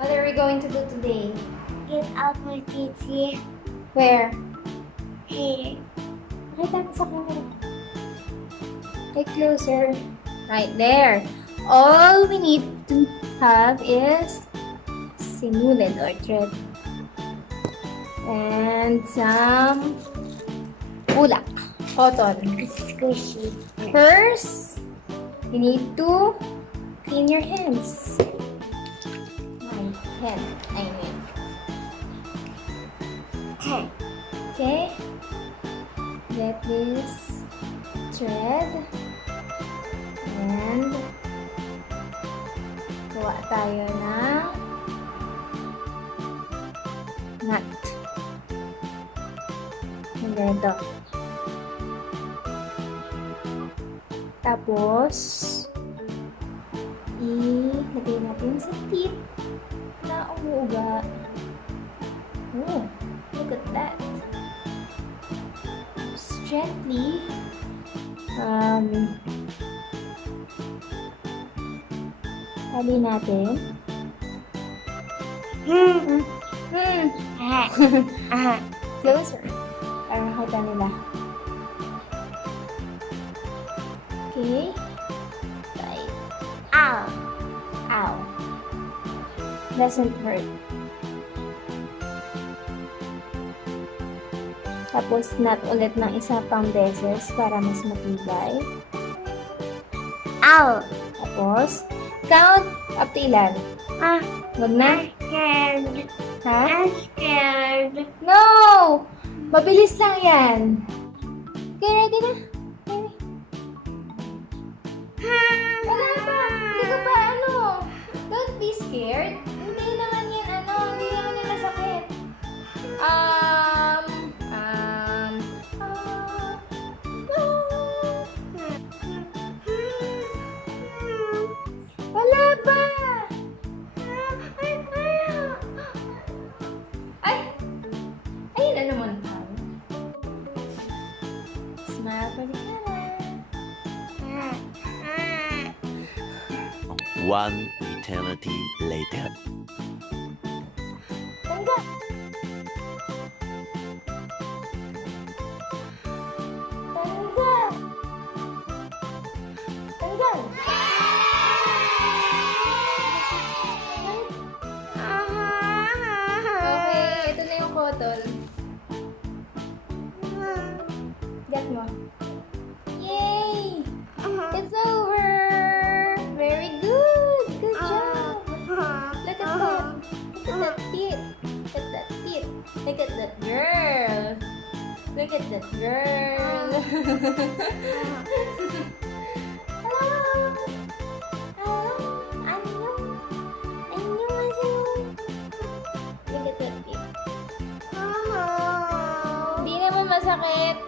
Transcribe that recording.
What are we going to do today? Get out my titi. Where? Here. Nakita ko sa camera. Get closer. Right there. All we need to have is sinulid or thread. And some bulak. Cotton. Squishy. First, you need to clean your hands. My hand, I mean. Okay. Get this thread. And gawa tayo ng knot. And ganito. Tapos, ilagay natin sa tip na umuuga. Oh, look at that. Just gently, tali natin. Closer. Para makita nila. Okay. Right. Ow. Ow. Doesn't hurt. Tapos, knot ulit ng isa pang beses para mas matibay. Ow. Tapos, count up to ilan? Wag na? Scared. Ha? I'm scared. No! Mabilis lang yan. Okay, ready na? Okay. Wala pa. Hindi ka pa ano. Don't be scared. Hindi naman yan ano. Hindi naman yan masakit. Wala pa. Ay! Ayun na naman tayo. Smile for the camera. One eternity later. Tangga. Tangga. Tanggal. Okay, ito na yung cotton. Get mo. Yay! It's over! Very good! Good job! Look at that! Look at that teeth! Look at that teeth! Look at that girl! Look at that girl! Hello! Hello! Annyeong! Annyeonghaseyo! Look at that teeth! Hindi naman masakit!